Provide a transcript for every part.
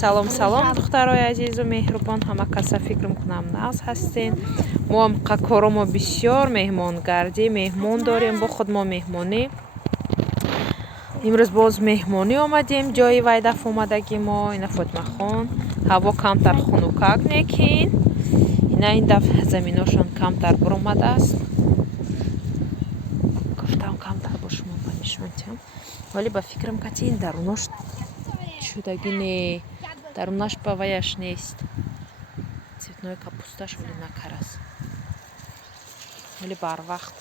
салом духтарои азизу меҳрубон, ҳама каса фикр мекунам нағз ҳастин. мо ҳам коромо бисёр меҳмонгардӣ, меҳмон дорем, бо худ мо меҳмонӣ. имрӯз боз меҳмонӣ омадем ҷои вайдаф омадаги мо. Ина Фотимахон ҳаво камтар хунукак некин. Ина ин дафъ заминошон камтар буромадааст. Гуфтам камтар бо шумо ба нишон диҳам. Вале ба фикрам кати ин дарунош шудаги не, дарунаш ба ваяш нест. Цветной капусташ вале накарас. Вале барвақт.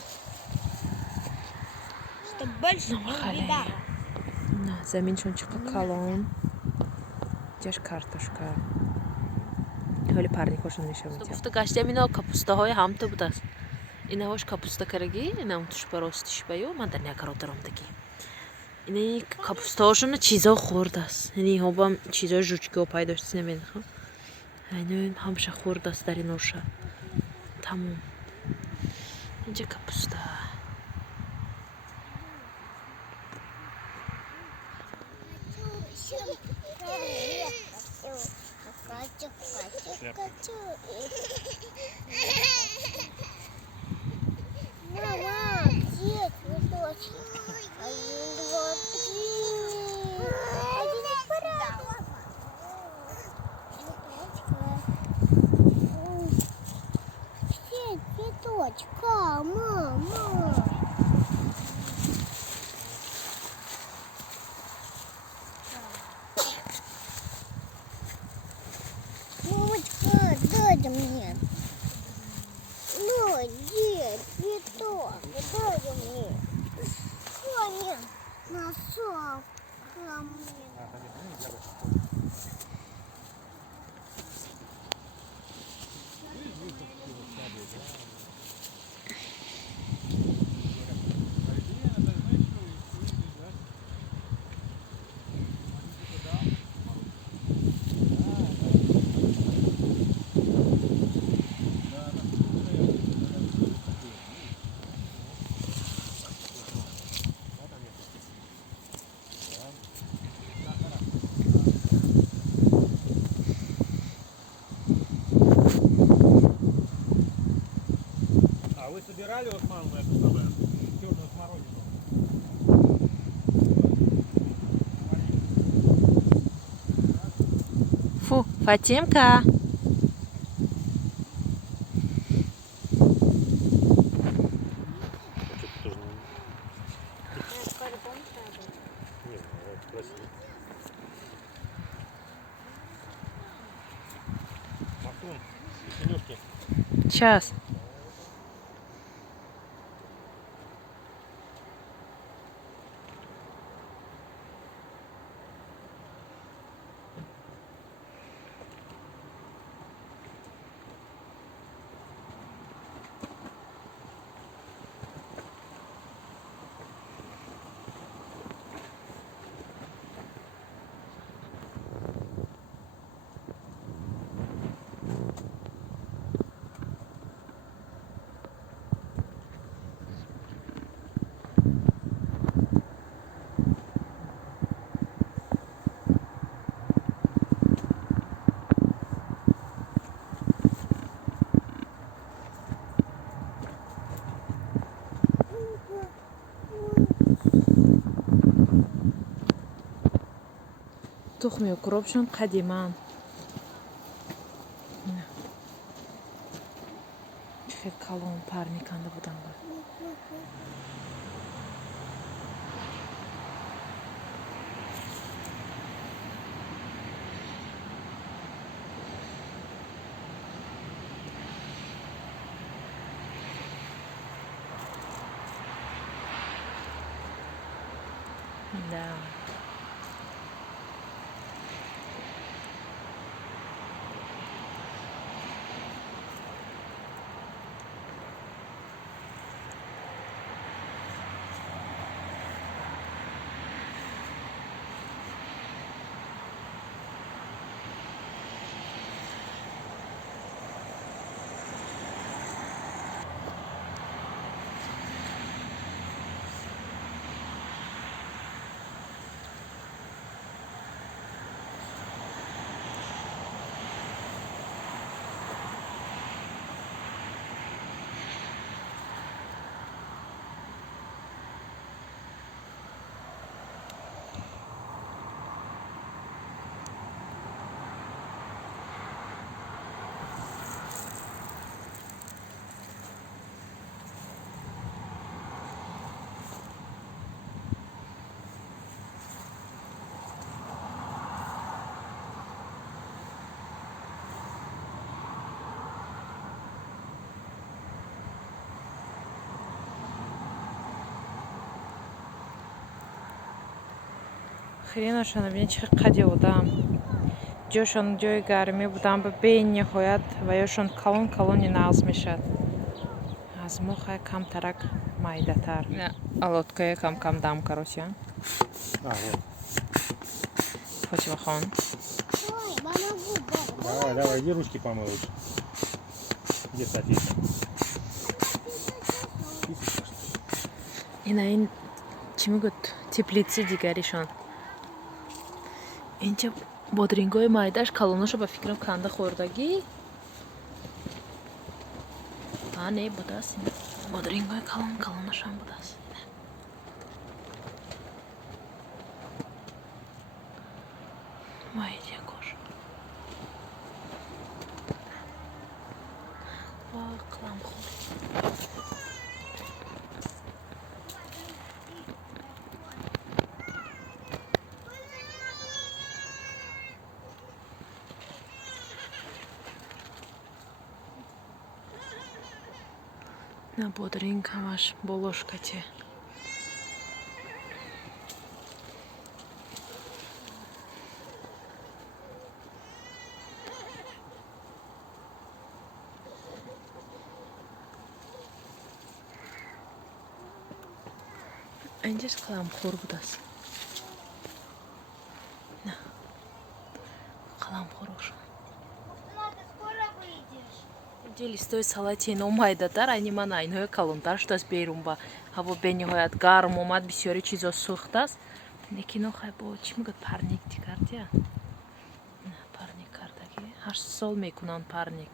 Заминшон чиқад калон. Ҷаш картошка. Вале парникошон нишон медиҳам. Гуфта гаштем ино капустаҳои ҳамто будааст. Инаҳош капуста караги, инам туш баростиш баё, ман дар някаро даромдаги. Ини капустаҳошон чизо хӯрдааст. Ини ҳобам чизои жучкиҳо пайдош намедихам. Айноин ҳамша хӯрдааст дар иноша. Тамом. Инҷа капуста. Мама. Мамочка, дай мне. Ну, где цветок? Дай мне. Соня, носок ко мне. Вы собирали вот маму на эту самую черную смородину? Фу, Фатимка. Сейчас. тухми укропшон қадиман. Чихел калон парниканда будан ба. Да. хренашона бин чиқад ёдам. Ҷошон ҷои гармӣ будам ба бениҳоят ва ёшон калон-калони нағз мешад. Аз мохай камтарак майдатар. Алоткае кам-кам дам короче. А, вот. Фотимахон. Ой, помогу, папа. Давай, давай, иди ручки помой лучше. Где Софийка? Ина ин чӣ мегӯд теплитси дигаришон. Инча бодрингои майдаш калонашо ба фикрам канда хӯрдагӣ. Не будааст. Бодрингои калонашам будааст. Майдия кош. Ва қаламхӯр. На бодринг ҳамаш болошкате. Инҷаш қаламхӯр будааст. На. Қаламхӯршо. Ладно, скоро выйдешь. Инҷа листои салати ино майдатар, айни ман айнҳои калонтар шудааст берун ба ҳаво бениҳоят гарм омад, бисёри чизо сӯхтааст. Лекин охай бо чӣ мегӯяд парник кардия? Парник кардагӣ 8 сол мекунанд парник.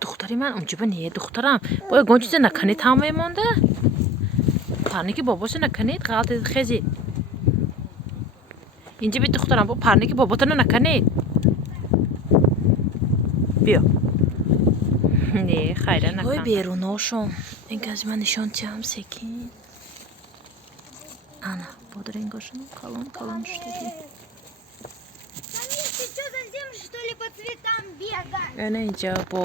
духтари ман унҷоба не духтарам бо ягон чизе наканед ҳам мемонда. Парники бобосе наканед ғалате хези. Инҷа би духтарам бо парники боботана наканед. Биё. Не, хайра накан. Ой, беруношон. Инказ ман нишон тиам секин. Ана, бодрингошон калон штуки. Самир, ты что, совсем что ли по цветам бегаешь? Ана инҷа бо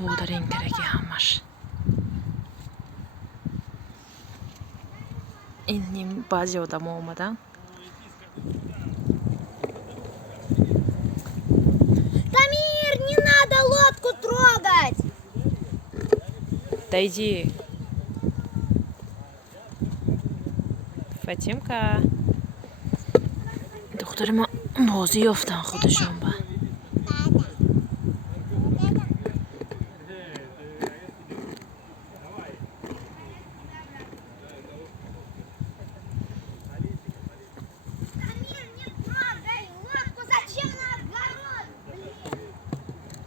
бодрингараги ҳамаш. Ин ним баъзе одамо омаданд. Самир, не надо лодку трогать! Да иди. Фатимка. Духтари ман бозӣ ёфтанд худашон ба. Самир, не трогай лодку! Зачем на огород, блин?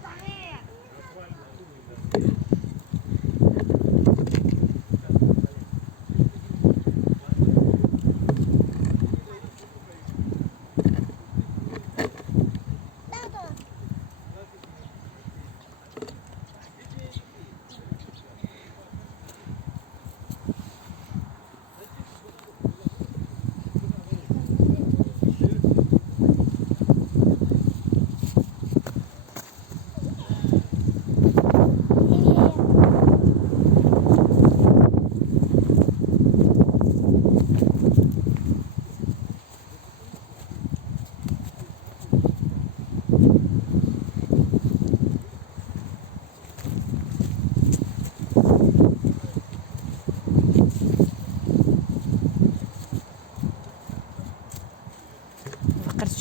Самир!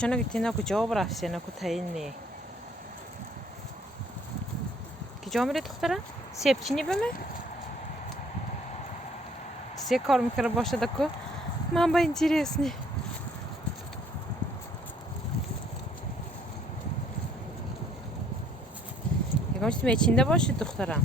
Чана гитина куҷо рафсена ку таинне. Киҷо мери духтарам? Сепчини баме? Се кор мекара бошада ку? Ман ба интересни. Ягон чиз мечинда бошед духтарам?